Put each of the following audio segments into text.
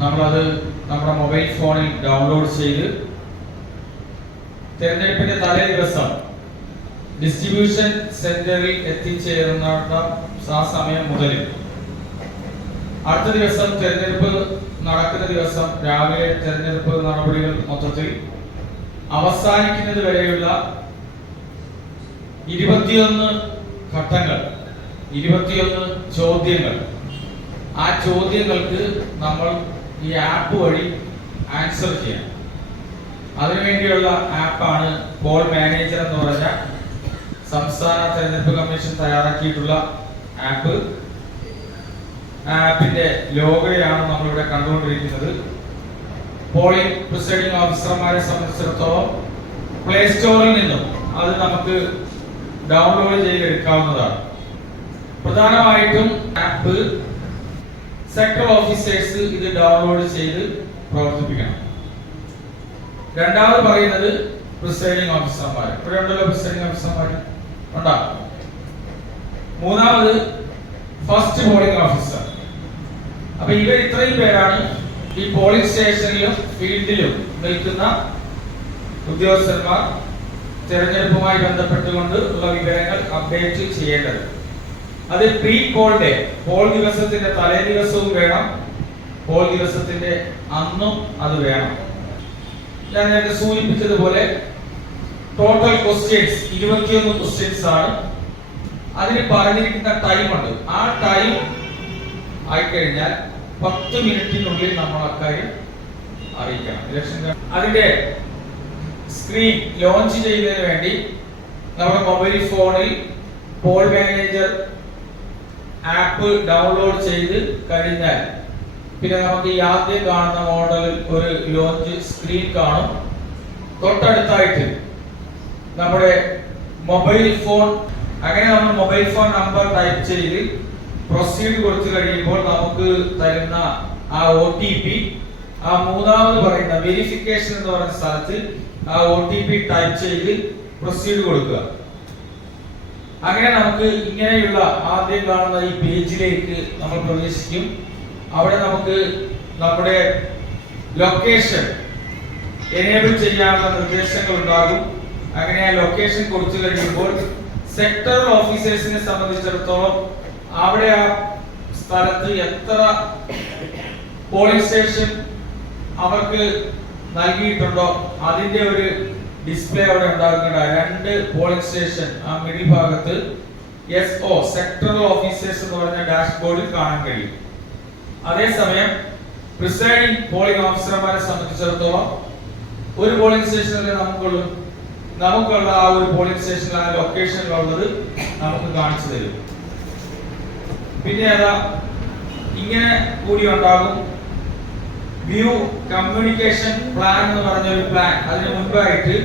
നമ്മളത് നമ്മുടെ മൊബൈൽ ഫോണിൽ ഡൗൺലോഡ് ചെയ്ത് തെരഞ്ഞെടുപ്പിന്റെ തലേ ദിവസം ഡിസ്ട്രിബ്യൂഷൻ സെന്ററിൽ എത്തിച്ചേരുന്ന ആ സമയം മുതൽ അടുത്ത ദിവസം തെരഞ്ഞെടുപ്പ് നടക്കുന്ന ദിവസം രാവിലെ തെരഞ്ഞെടുപ്പ് നടപടികൾ മൊത്തത്തിൽ അവസാനിക്കുന്നത് വരെയുള്ള 21 ഘട്ടങ്ങൾ, 21 ചോദ്യങ്ങൾ. ആ ചോദ്യങ്ങൾക്ക് നമ്മൾ ഈ ആപ്പ് വഴി ആൻസർ ചെയ്യാം. അതിനുവേണ്ടിയുള്ള ആപ്പാണ് പോൾ മാനേജർ എന്ന് പറഞ്ഞ സംസ്ഥാന തെരഞ്ഞെടുപ്പ് കമ്മീഷൻ തയ്യാറാക്കിയിട്ടുള്ള ആപ്പ്. ആപ്പിന്റെ ലോഗോയാണ് നമ്മളിവിടെ കണ്ടുകൊണ്ടിരിക്കുന്നത്. പോളിംഗ് പ്രിസൈഡിംഗ് ഓഫീസർമാരെ സംബന്ധിച്ചിടത്തോളം പ്ലേ സ്റ്റോറിൽ നിന്നും അത് നമുക്ക് ഡൗൺലോഡ് ചെയ്തെടുക്കാവുന്നതാണ്. പ്രധാനമായിട്ടും ആപ്പ് സെക്ടർ ഓഫീസേഴ്സ് ഇത് ഡൗൺലോഡ് ചെയ്ത് പ്രവർത്തിപ്പിക്കണം. രണ്ടാമത് പറയുന്നത് പ്രിസൈഡിംഗ് ഓഫീസർമാർ. ഇവിടെ ഉണ്ടല്ലോ പ്രിസൈഡിംഗ് ഓഫീസർമാർ ഉണ്ടാകും. മൂന്നാമത് ഫസ്റ്റ് പോളിംഗ് ഓഫീസർ. അപ്പൊ ഇവർ ഇത്രയും പേരാണ് ഈ പോളിംഗ് സ്റ്റേഷനിലും ഫീൽഡിലും നിൽക്കുന്ന ഉദ്യോഗസ്ഥന്മാർ തെരഞ്ഞെടുപ്പുമായി ബന്ധപ്പെട്ടുകൊണ്ട് ഉള്ള വിവരങ്ങൾ അപ്ഡേറ്റ് ചെയ്യേണ്ടത്. അത് പ്രീ പോൾ ഡേ, പോൾ ദിവസത്തിന്റെ തലേ ദിവസവും വേണം, പോൾ ദിവസത്തിന്റെ അന്നും അത് വേണം. ഞാൻ നേരത്തെ സൂചിപ്പിച്ചതുപോലെ ടോട്ടൽ ക്വസ്റ്റ്യൻസ് 21 ക്വസ്റ്റ്യൻസ് ആണ്. അതിന് പറഞ്ഞിരിക്കുന്ന ടൈം ഉണ്ട്. ആ ടൈം ആയിക്കഴിഞ്ഞാൽ 10 മിനിറ്റിനുള്ളിൽ നമ്മൾ അക്കാര്യം അറിയിക്കണം. ഇലക്ഷൻ അതിന്റെ സ്ക്രീൻ ലോഞ്ച് ചെയ്യുന്നതിന് വേണ്ടി നമ്മുടെ മൊബൈൽ ഫോണിൽ പോൾ മാനേജർ ആപ്പ് ഡൗൺലോഡ് ചെയ്ത് കഴിഞ്ഞാൽ പിന്നെ നമുക്ക് ഈ ആദ്യം കാണുന്ന മോഡലിൽ ഒരു ലോഞ്ച് സ്ക്രീൻ കാണും. തൊട്ടടുത്തായിട്ട് നമ്മുടെ മൊബൈൽ ഫോൺ, അങ്ങനെ നമ്മൾ മൊബൈൽ ഫോൺ നമ്പർ ടൈപ്പ് ചെയ്ത് പ്രൊസീഡ് കൊടുത്തു കഴിയുമ്പോൾ നമുക്ക് തരുന്ന ആ OTP, ആ മൂന്നാമത് പറയുന്ന വെരിഫിക്കേഷൻ എന്ന് പറയുന്ന സ്ഥലത്ത് ആ OTP ടൈപ്പ് ചെയ്ത് പ്രൊസീഡ് കൊടുക്കുക. അങ്ങനെ നമുക്ക് ഇങ്ങനെയുള്ള ആദ്യം കാണുന്ന ഈ പേജിലേക്ക് നമ്മൾ പ്രവേശിക്കും. അവിടെ നമുക്ക് നമ്മുടെ ലൊക്കേഷൻ എനേബിൾ ചെയ്യാനുള്ള നിർദ്ദേശങ്ങൾ ഉണ്ടാകും. അങ്ങനെ ആ ലൊക്കേഷൻ കൊടുത്തു കഴിയുമ്പോൾ സെക്ടർ ഓഫീസേഴ്സിനെ സംബന്ധിച്ചിടത്തോളം അവിടെ ആ സ്ഥലത്ത് എത്ര പോളിംഗ് സ്റ്റേഷൻ അവർക്ക് നൽകിയിട്ടുണ്ടോ അതിന്റെ ഒരു ഡിസ്പ്ലേ അവിടെ ഉണ്ടാകുന്നുണ്ട്. 2 പോളിംഗ് സ്റ്റേഷൻ ആ മിഡിൽ ഭാഗത്ത് SO സെക്ടറൽ ഓഫീസേഴ്സ് എന്ന് പറഞ്ഞ ഡാഷ്ബോർഡിൽ കാണാൻ കഴിയും. അതേസമയം പ്രിസൈഡിംഗ് പോളിംഗ് ഓഫീസർമാരെ സംബന്ധിച്ചിടത്തോളം ഒരു പോളിംഗ് സ്റ്റേഷനിലെ നമുക്കുള്ള ആ ഒരു പോളിംഗ് സ്റ്റേഷനിൽ ആ ലൊക്കേഷനിലുള്ളത് നമുക്ക് കാണിച്ചു തരും. പിന്നെ അതാ ഇങ്ങനെ കൂടി ഉണ്ടാകും. വ്യൂ കമ്മ്യൂണിക്കേഷൻ പ്ലാൻ എന്ന് പറഞ്ഞ ഒരു പ്ലാൻ. അതിന് മുൻപായിട്ട്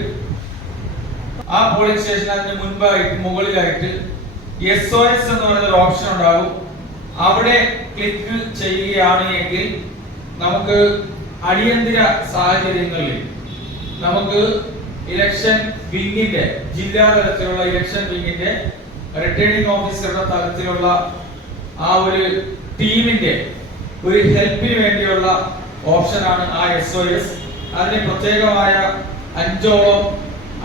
ആ പോളിംഗ് സ്റ്റേഷൻ അതിന് മുൻപായിട്ട് മുകളിലായിട്ട് SOS എന്ന് പറഞ്ഞ ഒരു ഓപ്ഷൻ ഉണ്ടാകും. അവിടെ ക്ലിക്ക് ചെയ്യുകയാണ് എങ്കിൽ നമുക്ക് അടിയന്തര സാഹചര്യങ്ങളിൽ നമുക്ക് ഇലക്ഷൻ വിങ്ങിന്റെ, ജില്ലാ തലത്തിലുള്ള ഇലക്ഷൻ വിങ്ങിന്റെ റിട്ടേണിംഗ് ഓഫീസറുടെ തലത്തിലുള്ള ആ ഒരു ടീമിന്റെ ഒരു ഹെൽപ്പിന് വേണ്ടിയുള്ള ഓപ്ഷനാണ് ആ SOS. അതിന് പ്രത്യേകമായ 5ഓളം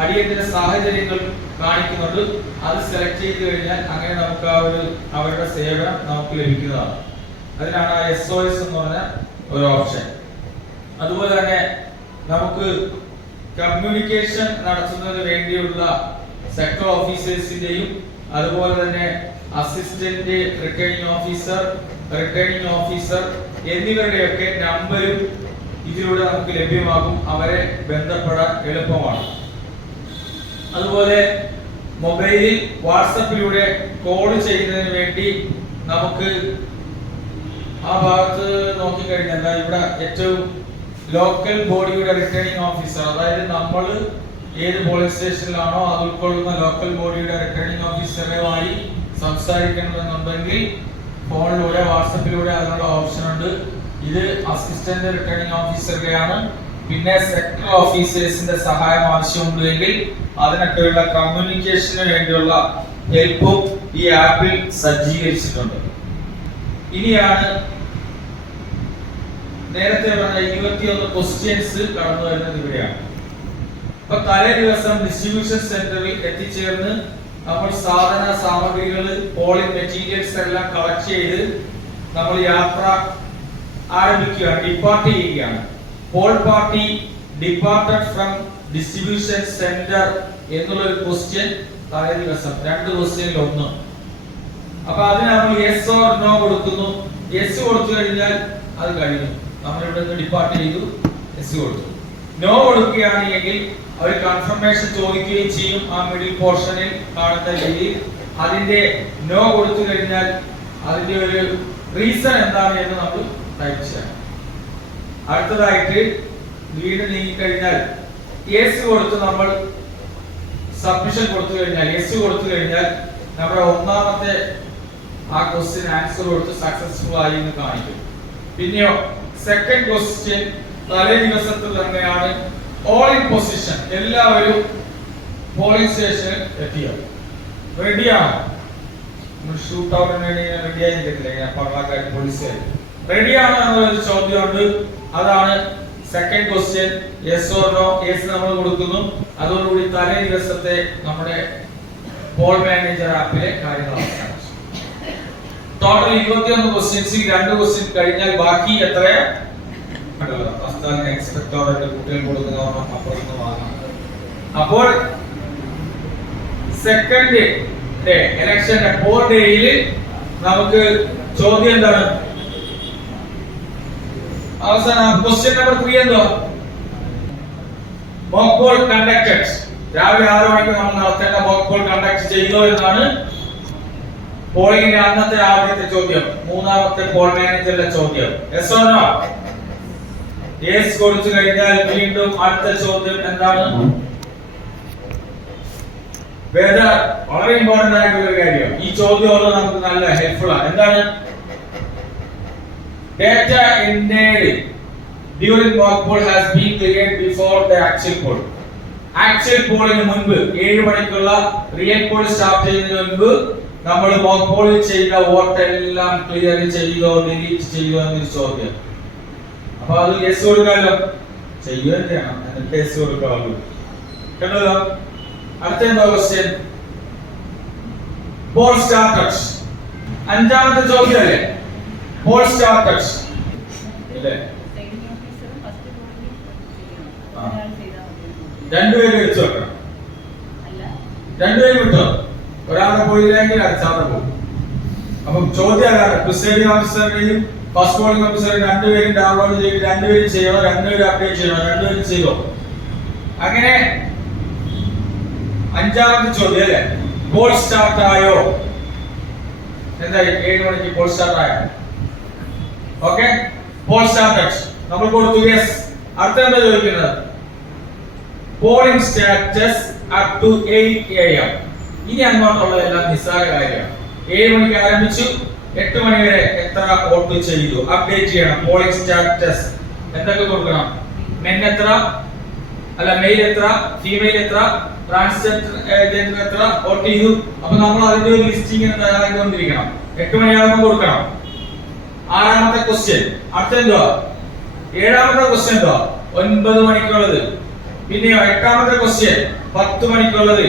അടിയന്തര സാഹചര്യങ്ങൾ കാണിക്കുന്നുണ്ട്. അത് സെലക്ട് ചെയ്ത് കഴിഞ്ഞാൽ അങ്ങനെ നമുക്ക് ആ ഒരു അവരുടെ സേവനം നമുക്ക് ലഭിക്കുന്നതാണ്. അതിനാണ് ആ SOS എന്ന് പറഞ്ഞ ഒരു ഓപ്ഷൻ. അതുപോലെ തന്നെ നമുക്ക് കമ്മ്യൂണിക്കേഷൻ നടത്തുന്നതിന് വേണ്ടിയുള്ള സെക്ടർ ഓഫീസേഴ്സിന്റെയും അതുപോലെ തന്നെ അസിസ്റ്റന്റ് റിട്ടേണിംഗ് ഓഫീസർ എന്നിവരുടെയൊക്കെ നമ്പരും ഇതിലൂടെ നമുക്ക് ലഭ്യമാകും. അവരെ ബന്ധപ്പെടാൻ എളുപ്പമാണ്. അതുപോലെ മൊബൈലിൽ വാട്സപ്പിലൂടെ കോൾ ചെയ്യുന്നതിന് വേണ്ടി നമുക്ക് ആ ഭാഗത്ത് നോക്കിക്കഴിഞ്ഞാൽ ഇവിടെ ഏറ്റവും ലോക്കൽ ബോഡിയുടെ റിട്ടേണിംഗ് ഓഫീസർ, അതായത് നമ്മൾ ഏത് പോളിംഗ് സ്റ്റേഷനിലാണോ അത് ഉൾക്കൊള്ളുന്ന ലോക്കൽ ബോഡിയുടെ റിട്ടേണിംഗ് ഓഫീസറുമായി സംസാരിക്കണമെന്നുണ്ടെങ്കിൽ ഫോണിലൂടെ വാട്സപ്പിലൂടെ അതിനുള്ള ഓപ്ഷൻ ഉണ്ട്. ഇത് അസിസ്റ്റന്റ് റിട്ടേണിംഗ് ഓഫീസറുടെയാണ്. പിന്നെ സെക്ടർ ഓഫീസേഴ്സിന്റെ സഹായം ആവശ്യമുണ്ടെങ്കിൽ അതിനൊക്കെയുള്ള കമ്മ്യൂണിക്കേഷന് വേണ്ടിയുള്ള ഹെൽപ്പും ഈ ആപ്പിൽ സജ്ജീകരിച്ചിട്ടുണ്ട്. ഇനിയാണ് നേരത്തെ പറഞ്ഞ 21 ക്വസ്റ്റ്യൻസ് കടന്നു വരുന്നത് ഇവിടെയാണ്. അപ്പൊ തലേ ദിവസം ഡിസ്ട്രിബ്യൂഷൻ സെന്ററിൽ എത്തിച്ചേർന്ന് നമ്മൾ സാധന സാമഗ്രികൾ പോളിംഗ് മെറ്റീരിയൽസ് എല്ലാം കളക്ട് ചെയ്ത് നമ്മൾ യാത്ര ആരംഭിക്കുകയാണ്, ഡിപ്പാർട്ട് ചെയ്യുകയാണ്. Poll party departed from distribution centre എന്നുള്ള ഒരു ക്വസ്റ്റ്യൻ തലേ ദിവസം 2 ക്വസ്റ്റ്യനിൽ ഒന്ന്. അപ്പൊ അതിന് നമ്മൾ യെസ് ഓർ നോ കൊടുക്കുന്നു. യെസ് കൊടുത്തു കഴിഞ്ഞാൽ അത് കഴിഞ്ഞു, നമ്മൾ ഇവിടെ നിന്ന് ഡിപ്പാർട്ട് ചെയ്തു, യെസ് കൊടുത്തു. നോ കൊടുക്കുകയാണെങ്കിൽ അവർ കൺഫർമേഷൻ ചോദിക്കുകയും ചെയ്യും ആ മിഡിൽ പോർഷനിൽ കാണുന്ന രീതിയിൽ. അതിന്റെ നോ കൊടുത്തു കഴിഞ്ഞാൽ അതിന്റെ ഒരു റീസൺ എന്താണ് എന്ന് നമ്മൾ ടൈപ്പ് ചെയ്യണം. അടുത്തതായിട്ട് വീണ്ടും നീങ്ങിക്കഴിഞ്ഞാൽ യെസ് കൊടുത്ത് നമ്മൾ സബ്മിഷൻ കൊടുത്തു കഴിഞ്ഞാൽ, യെസ് കൊടുത്തു കഴിഞ്ഞാൽ നമ്മുടെ ഒന്നാമത്തെ ആ ക്വസ്റ്റ്യൻ ആൻസർ കൊടുത്ത് സക്സസ്ഫുൾ ആയി എന്ന് കാണിക്കും. പിന്നെയോ സെക്കൻഡ് ക്വസ്റ്റ്യൻ തലേ ദിവസത്തിൽ തന്നെയാണ്. ഓൾ ഇൻ പൊസിഷൻ, എല്ലാവരും പോളിംഗ് സ്റ്റേഷനിൽ എത്തിയോ, റെഡിയാണ്. ഷൂട്ട് ഔട്ടിന് വേണ്ടി റെഡി ആയിരിക്കത്തില്ല, ഇങ്ങനെ പള്ളക്കാർ പോലീസുകാർ റെഡിയാണ് എന്നൊരു ചോദ്യമുണ്ട്. അതാണ് second question. Yes or no, yes നമ്മൾ കൊടുക്കുന്നു. അതോടുകൂടി തലേ ദിവസത്തെ നമ്മുടെ പോൾ മാനേജർ ആപ്പിലെ കാര്യങ്ങൾ അവസാനിച്ചു. ടോട്ടൽ 21 ക്വസ്റ്റ്യൻസിൽ 2 ക്വസ്റ്റ്യൻ കഴിഞ്ഞാൽ ബാക്കി എത്ര? എക്സ്പെക്ടോറേറ്റ് കുട്ടികൾ കൊടുക്കുന്ന അപ്പുറത്ത് വാങ്ങാം. അപ്പോൾ സെക്കൻഡ് ഡേ ഇലക്ഷന്റെ പോൾ ഡേയിൽ നമുക്ക് ചോദ്യം എന്താണ്? അവസാനം ക്വസ്റ്റ്യൻ നമ്പർ 3 എന്തോ? Mock Paul conducted. രാവിലെ 6 മണിക്ക് നമ്മൾ നടത്തേണ്ട മോക്ക് പോൾ കണ്ടക്ട് ചെയ്തോ എന്നാണ് പോളിംഗിന്റെ അന്നത്തെ ആദ്യത്തെ ചോദ്യം, മൂന്നാമത്തെ പോൾ മാനേജറുടെ ചോദ്യം. Yes or no? യെസ് കൊടുത്തു കഴിഞ്ഞാൽ വീണ്ടും അടുത്ത ചോദ്യം എന്താണ്? വെദർ. വളരെ ഇമ്പോർട്ടന്റ് ആയിട്ടുള്ള ഒരു കാര്യം. ഈ ചോദ്യം നമുക്ക് നല്ല ഹെൽപ്ഫുൾ ആണ്. എന്താണ്? Data entered during mock poll has been cleared before the actual poll. Actual pollന് മുൻപ് 7 മണിക്കുള്ള റിയൽ പോൾ സ്റ്റാർട്ട് ചെയ്യുന്നതിന് മുൻപ് നമ്മൾ മോക്ക് പോളിൽ ചെയ്ത വോട്ട് എല്ലാം ക്ലിയർ ചെയ്തോ, ഡിലീറ്റ് ചെയ്തോ എന്നൊരു ചോദ്യം. അപ്പൊ അത് യെസ് കൊടുക്കാമല്ലോ, ചെയ്യുകയാണ്, എന്നിട്ട് യെസ് കൊടുക്കാമല്ലോ. കണ്ടല്ലോ. അടുത്ത എന്താ ക്വസ്റ്റ്യൻ? Paul started. 5ാമത്തെ ചോദ്യം അല്ലേ? പോൾ സ്റ്റാർട്ടഡ് ഇല്ലേ? രണ്ടുപേരും വെച്ച് വെക്കണം. രണ്ടുപേരും വിട്ടോ, ഒരാളെ പോയില്ലെങ്കിൽ അടുത്താളെ പോകും. അപ്പം ചോദ്യം അതാണ്. പ്രിസൈഡിംഗ് ഓഫീസറുടെയും ഫസ്റ്റ് പോളിംഗ് ഓഫീസറുടെയും രണ്ടുപേരും ഡൗൺലോഡ് ചെയ്ത് രണ്ടുപേരും ചെയ്യണോ, രണ്ടുപേരും അപ്ഡേറ്റ് ചെയ്യണോ, രണ്ടുപേരും ചെയ്തോ. അങ്ങനെ 5ാമത്തെ ചോദ്യം അല്ലേ? പോൾ സ്റ്റാർട്ട് ആയോ? എന്തായി? 7 മണിക്ക് പോൾ സ്റ്റാർട്ട് ആയോ? ഓക്കെ, പോൾ സ്റ്റാർട്ടഡ് നമ്മൾ കൊടുത്തു യെസ്. അടുത്ത എന്താ ചോദിക്കുന്നത്? Polling status up to 8 AM. ഇനി അങ്ങോട്ടുള്ള എല്ലാം നിസ്സാര കാര്യമാണ്. 7 മണിക്ക് ആരംഭിച്ചു, 8 മണി വരെ എത്ര വോട്ട് ചെയ്തു അപ്ഡേറ്റ് ചെയ്യണം. പോളിംഗ് സ്റ്റാറ്റസ് എന്തൊക്കെ കൊടുക്കണം? മെൻ എത്ര, അല്ല മെയിൽ എത്ര, ഫീമെയിൽ എത്ര, ട്രാൻസ്ജെൻഡർ എത്ര വോട്ട് ചെയ്തു. അപ്പൊ നമ്മൾ അതിന്റെ ഒരു ലിസ്റ്റിംഗ് തയ്യാറാക്കിക്കൊണ്ടിരിക്കണം. 8 മണിയാകുമ്പോൾ കൊടുക്കണം. 6ാമത്തെ ക്വസ്റ്റ്യൻ. അടുത്ത എന്തുവാ? 7ാമത്തെ ക്വസ്റ്റ്യൻ എന്തുവാ? 9 മണിക്കുള്ളത്. പിന്നെയോ 8ാമത്തെ ക്വസ്റ്റ്യൻ 10 മണിക്കുള്ളത്.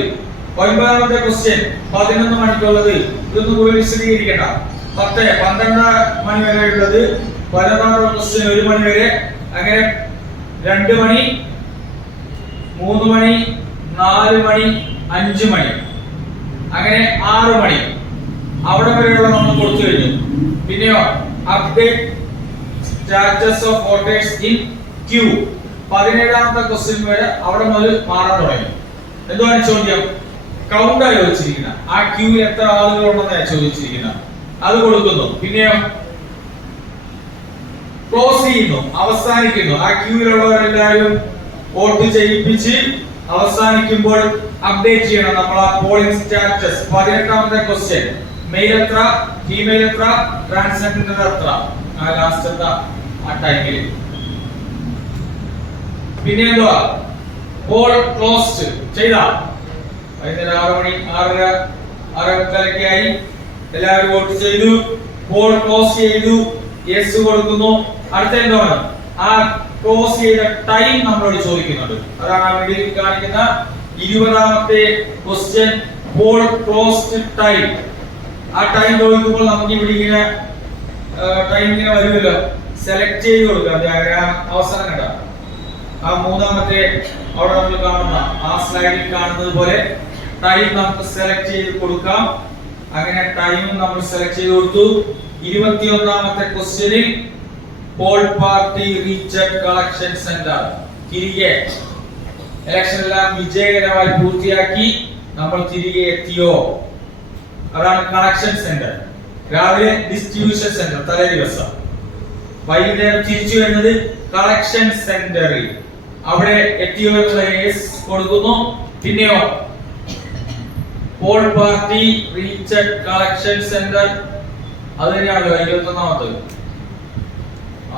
9ാമത്തെ ക്വസ്റ്റ്യൻ 11 മണിക്കുള്ളത്. ഇതൊന്നും കൂടി വിശദീകരിക്കണ്ട. 10, 12 മണി വരെ ഉള്ളത്. 11ാമത്തെ ക്വസ്റ്റ്യൻ 1 മണി വരെ. അങ്ങനെ 2 മണി, 3 മണി, 4 മണി, 5 മണി, അങ്ങനെ 6 മണി. അവിടെ വരെയുള്ള നമ്മൾ കൊടുത്തു കഴിഞ്ഞു. പിന്നെയോ update status of voters in queue. 17ാമത്തെ ക്വസ്റ്റ്യൻ വരെ അവിടെ മുതൽ മാറാൻ തുടങ്ങി. എന്താണ് ചോദ്യം? കൗണ്ടാണ് ചോദിച്ചിരിക്കുന്നത്. ആ ക്യൂവിൽ എത്ര ആളുകൾ ഉണ്ടെന്നാണ് ചോദിച്ചിരിക്കുന്നത്. അത് കൊടുക്കുന്നു. പിന്നെയോ ക്ലോസ് ചെയ്യുന്നു, അവസാനിക്കുന്നു. ആ ക്യൂവിലുള്ളവരെല്ലാവരും വോട്ട് ചെയ്യിപ്പിച്ച് അവസാനിക്കുമ്പോൾ അപ്ഡേറ്റ് ചെയ്യണം നമ്മൾ ആ പോളിംഗ് സ്റ്റാറ്റസ്. 18ാമത്തെ ക്വസ്റ്റ്യൻ മെയിൽ എത്ര, ഫീമെയിൽ എത്ര, ട്രാൻസ്ജെൻഡർ എത്ര, ആ ലാസ്റ്റത്തെ ആ ടൈമിൽ. പിന്നെ എന്തുവാ? പോൾ ക്ലോസ്ഡ് ചെയ്ത വൈകുന്നേരം 6 മണി, 6:30, 6:30 ആയി. എല്ലാവരും വോട്ട് ചെയ്തു, പോൾ ക്ലോസ് ചെയ്തു. യെസ് കൊടുക്കുന്നു. അടുത്ത എന്താണ്? ആ ക്ലോസ് ചെയ്ത ടൈം നമ്മളോട് ചോദിക്കുന്നുണ്ട്. അതാണ് ആ വീഡിയോയിൽ കാണിക്കുന്ന 20ാമത്തെ ക്വസ്റ്റ്യൻ. Poll closed time. ആ ടൈം ചോദിക്കുമ്പോൾ നമുക്ക് ഇവിടെ ഇങ്ങനെ ടൈം ഇങ്ങനെ വരുമല്ലോ, സെലക്ട് ചെയ്ത് കൊടുക്കാം. അവസാനം കണ്ട ആ 3ാമത്തെ അവിടെ നമ്മൾ കാണുന്ന ആ സ്ലൈഡിൽ കാണുന്നത് പോലെ ടൈം നമുക്ക് സെലക്ട് ചെയ്ത് കൊടുക്കാം. അങ്ങനെ ടൈം നമ്മൾ സെലക്ട് ചെയ്ത് കൊടുത്തു. 21ാമത്തെ ക്വസ്റ്റ്യനിൽ poll party reached collection centre. തിരികെ ഇലക്ഷൻ എല്ലാം വിജയകരമായി പൂർത്തിയാക്കി നമ്മൾ തിരികെ എത്തിയോ? അതാണ് കളക്ഷൻ സെന്റർ. രാവിലെ ഡിസ്ട്രിബ്യൂഷൻ സെന്റർ തലേ ദിവസം, വൈകുന്നേരം തിരിച്ചു വരുന്നത് കളക്ഷൻ സെന്ററിൽ. അവിടെ എത്തിയോ എന്നുള്ള യെസ് കൊടുക്കുന്നു. പിന്നെയോ poll party reached collection centre. അത് തന്നെയാണല്ലോ 21ാമത്.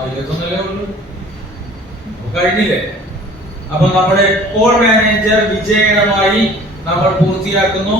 21 ഉള്ളൂ, കഴിഞ്ഞില്ലേ? അപ്പൊ നമ്മുടെ പോൾ മാനേജർ വിജയകരമായി നമ്മൾ പൂർത്തിയാക്കുന്നു.